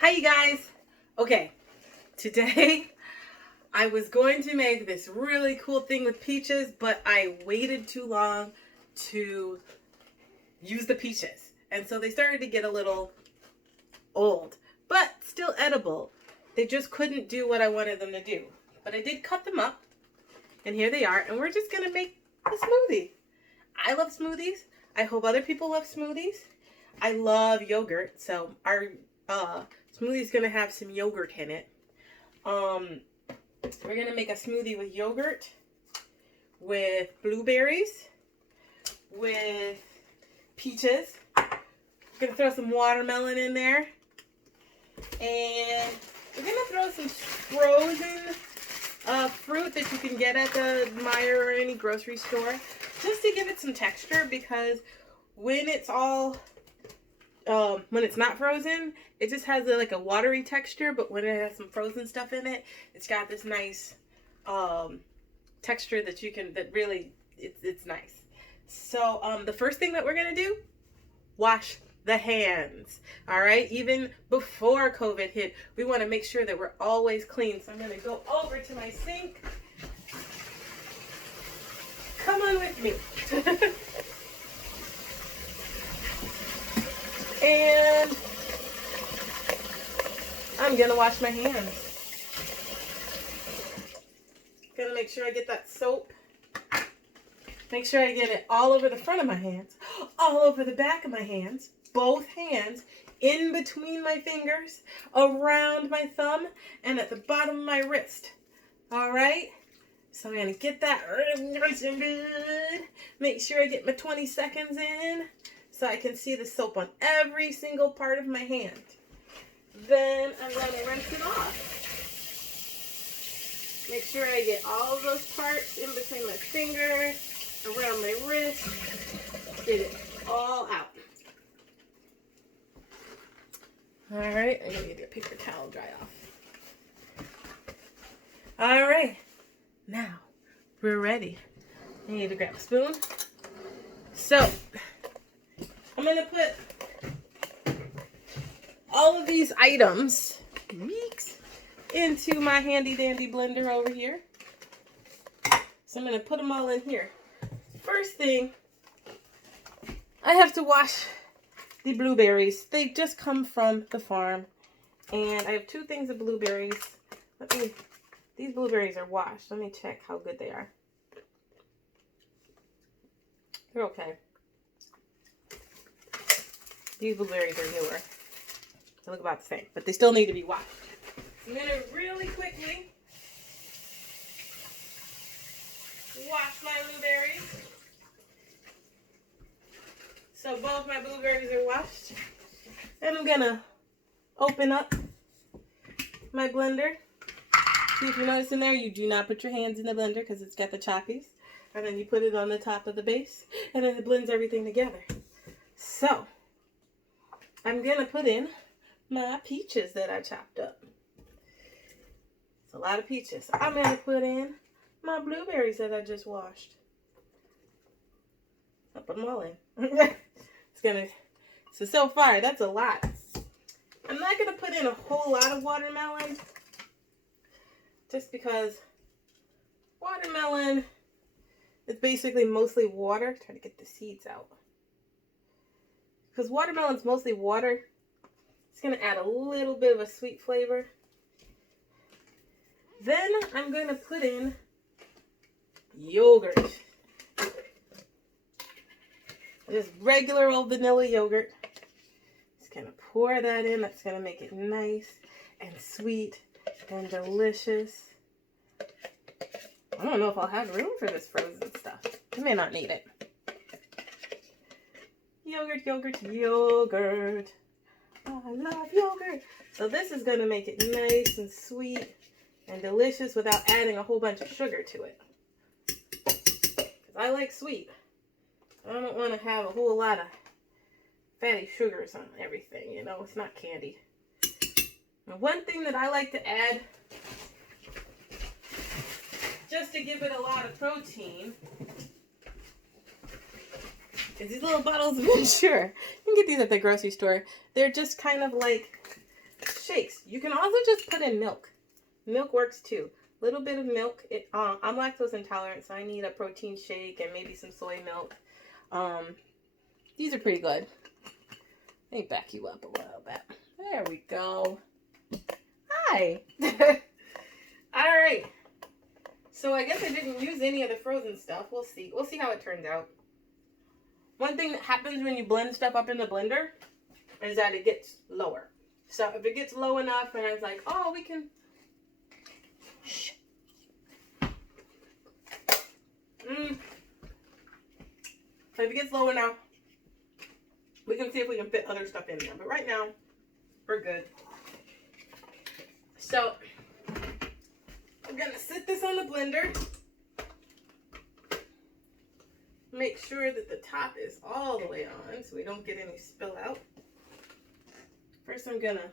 Hi you guys. Okay, today I was going to make this really cool thing with peaches, but I waited too long to use the peaches. And so they started to get a little old, but still edible. They just couldn't do what I wanted them to do. But I did cut them up, and here they are, and we're just gonna make a smoothie. I love smoothies. I hope other people love smoothies. I love yogurt, so our smoothie is gonna have some yogurt in it. We're gonna make a smoothie with yogurt, with blueberries, with peaches. We're gonna throw some watermelon in there, and we're gonna throw some frozen fruit that you can get at the Meijer or any grocery store, just to give it some texture, because when it's all when it's not frozen, it just has like a watery texture, but when it has some frozen stuff in it, it's got this nice texture that you can, that really, it's nice. So the first thing that we're gonna do, wash the hands. All right, even before COVID hit, we want to make sure that we're always clean. So I'm gonna go over to my sink. Come on with me. And I'm gonna wash my hands. Gonna make sure I get that soap. Make sure I get it all over the front of my hands, all over the back of my hands, both hands, in between my fingers, around my thumb, and at the bottom of my wrist. All right? So I'm gonna get that nice and good. Make sure I get my 20 seconds in, so I can see the soap on every single part of my hand. Then I'm going to rinse it off. Make sure I get all of those parts in between my fingers, around my wrist. Get it all out. Alright, I'm going to get a paper towel dry off. Alright, now we're ready. I need to grab a spoon. So, I'm going to put all of these items into my handy dandy blender over here. So I'm going to put them all in here. First thing, I have to wash the blueberries. They just come from the farm. And I have 2 things of blueberries. These blueberries are washed. Let me check how good they are. They're okay. These blueberries are newer. They look about the same, but they still need to be washed. I'm going to really quickly wash my blueberries. So both my blueberries are washed. And I'm going to open up my blender. See, if you notice in there, you do not put your hands in the blender because it's got the choppies. And then you put it on the top of the base, and then it blends everything together. So I'm going to put in my peaches that I chopped up. It's a lot of peaches. I'm going to put in my blueberries that I just washed. I'll put them all in. So far, that's a lot. I'm not going to put in a whole lot of watermelon, just because watermelon is basically mostly water. Try to get the seeds out. Because watermelon's mostly water, it's going to add a little bit of a sweet flavor. Then I'm going to put in yogurt. Just regular old vanilla yogurt. Just going to pour that in. That's going to make it nice and sweet and delicious. I don't know if I'll have room for this frozen stuff. I may not need it. Yogurt, yogurt, yogurt. Oh, I love yogurt. So this is going to make it nice and sweet and delicious without adding a whole bunch of sugar to it. Because I like sweet. I don't want to have a whole lot of fatty sugars on everything, you know. It's not candy. And one thing that I like to add, just to give it a lot of protein, is these little bottles of Ensure. You can get these at the grocery store. They're just kind of like shakes. You can also just put in milk. Milk works too. Little bit of milk. I'm lactose intolerant, so I need a protein shake and maybe some soy milk. These are pretty good. Let me back you up a little bit. There we go. Hi. All right. So I guess I didn't use any of the frozen stuff. We'll see. We'll see how it turns out. One thing that happens when you blend stuff up in the blender is that it gets lower. So if it gets low enough and I was like, oh, we can... Shh. So if it gets low enough, we can see if we can fit other stuff in there. But right now, we're good. So I'm going to sit this on the blender. Make sure that the top is all the way on so we don't get any spill out. First I'm going to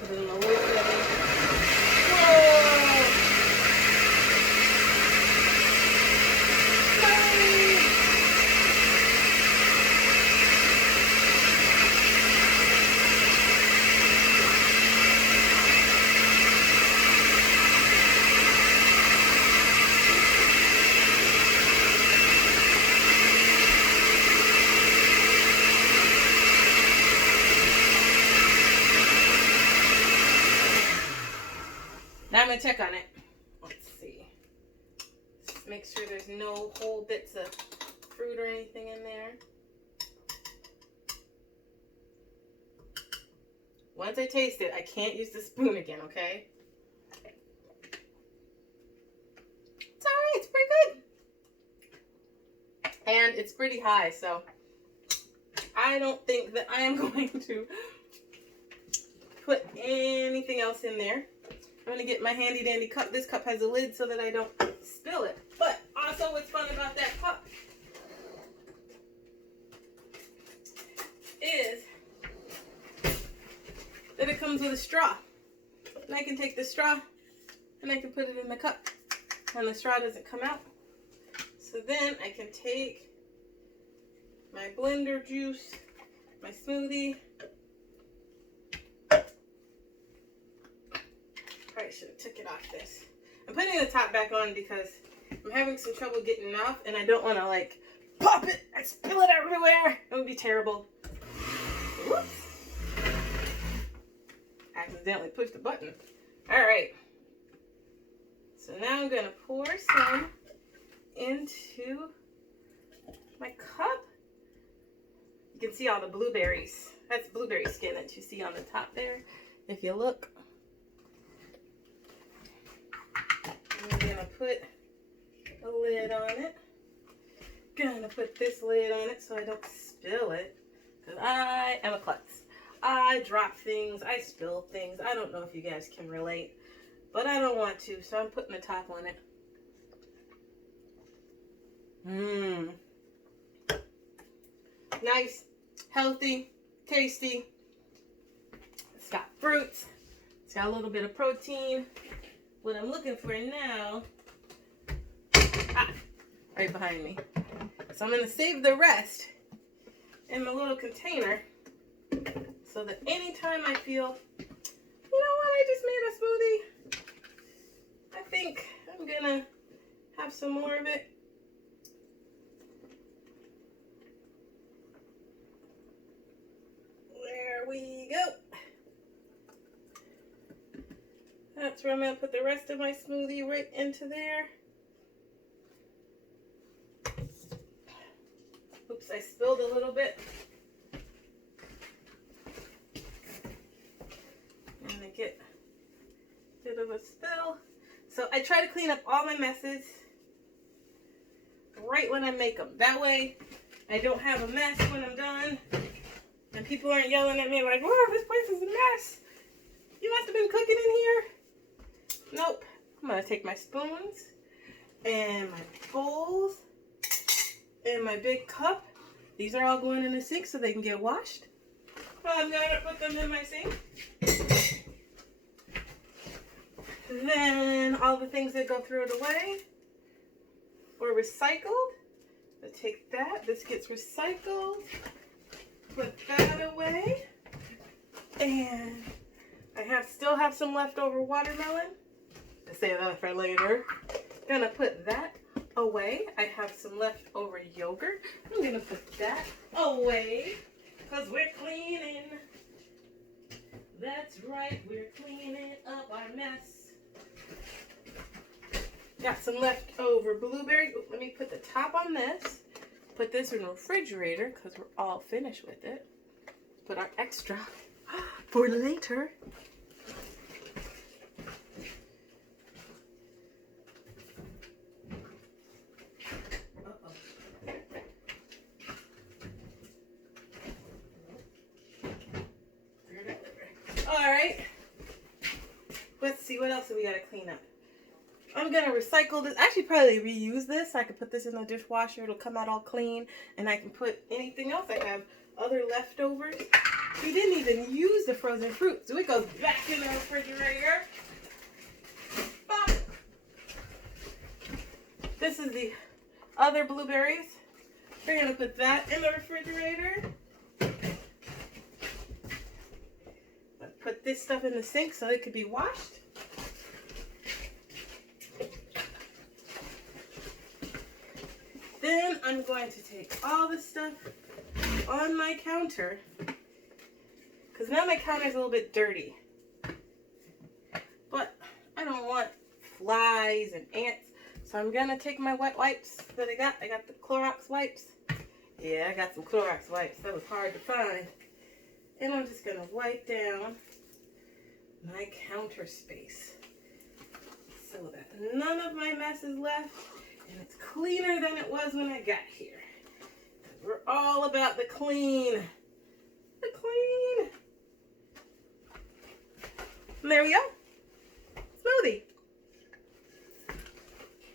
put it in a little bit. Whoa! Now I'm going to check on it. Let's see. Just make sure there's no whole bits of fruit or anything in there. Once I taste it, I can't use the spoon again, okay? It's alright, it's pretty good. And it's pretty high, so I don't think that I am going to put anything else in there. I'm going to get my handy dandy cup. This cup has a lid so that I don't spill it. But also what's fun about that cup is that it comes with a straw. And I can take the straw and I can put it in the cup. And the straw doesn't come out. So then I can take my blender juice, my smoothie. I should have took it off this. I'm putting the top back on because I'm having some trouble getting it off and I don't want to like pop it and spill it everywhere. It would be terrible. Whoops. Accidentally pushed the button. Alright. So now I'm going to pour some into my cup. You can see all the blueberries. That's blueberry skin that you see on the top there. If you look. I'm gonna put a lid on it. Gonna put this lid on it so I don't spill it. Because I am a klutz. I drop things, I spill things. I don't know if you guys can relate, but I don't want to, so I'm putting the top on it. Nice, healthy, tasty. It's got fruits. It's got a little bit of protein. What I'm looking for now, right behind me. So I'm going to save the rest in my little container so that anytime I feel, you know what, I just made a smoothie. I think I'm going to have some more of it. There we go. That's where I'm going to put the rest of my smoothie right into there. Oops, I spilled a little bit. And I get a bit of a spill. So I try to clean up all my messes right when I make them. That way I don't have a mess when I'm done. And people aren't yelling at me like, whoa, this place is a mess. You must have been cooking in here. Nope. I'm going to take my spoons and my bowls and my big cup. These are all going in the sink so they can get washed. I'm going to put them in my sink. Then all the things that go through it away or recycled. I take that. This gets recycled. Put that away. And I still have some leftover watermelon. To save that for later. Gonna put that away. I have some leftover yogurt. I'm gonna put that away because we're cleaning. That's right, we're cleaning up our mess. Got some leftover blueberries. Let me put the top on this. Put this in the refrigerator because we're all finished with it. Put our extra for later. Alright. Let's see, what else do we gotta clean up? I'm gonna recycle this. Actually, probably reuse this. I could put this in the dishwasher. It'll come out all clean. And I can put anything else. I have other leftovers. We didn't even use the frozen fruit, so it goes back in the refrigerator. Bop. This is the other blueberries. We're gonna put that in the refrigerator. Put this stuff in the sink so it could be washed. Then I'm going to take all the stuff on my counter, because now my counter is a little bit dirty. But I don't want flies and ants, so I'm going to take my wet wipes that I got. I got the Clorox wipes. Yeah, I got some Clorox wipes. That was hard to find. And I'm just going to wipe down my counter space so that none of my mess is left. And it's cleaner than it was when I got here. We're all about the clean. The clean. And there we go. Smoothie.